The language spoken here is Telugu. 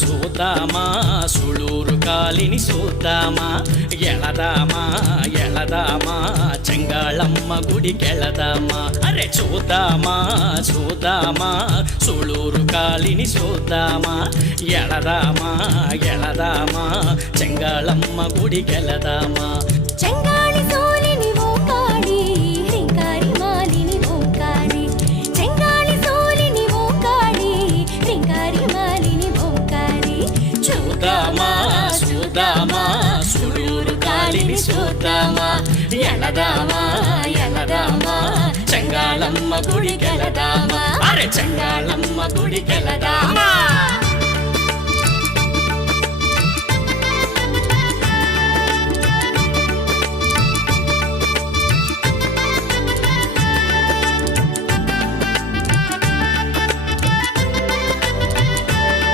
చూద్దామా సుళూరు కాలిని చూద్దామా ఎళదామా చెంగాళమ్మ గుడికెళదామా అరే చూద్దామా సుళూరు కాలిని చూద్దామా ఎళదామా చెంగాళమ్మ గుడికెళదామా చెంగాళి సోలిని ఓంకాడి రింకారి మాలిని ఓంకాడి చెంగాళి సోలిని ఓంకాడి రింకారి మాలిని ఓంకాడి చూద్దామా సుళూరు కాలిని చూద్దామా ఎళదామా చెంగాళమ్మ గుడికెళదామా అరే చెంగాళమ్మ గుడికెళదామా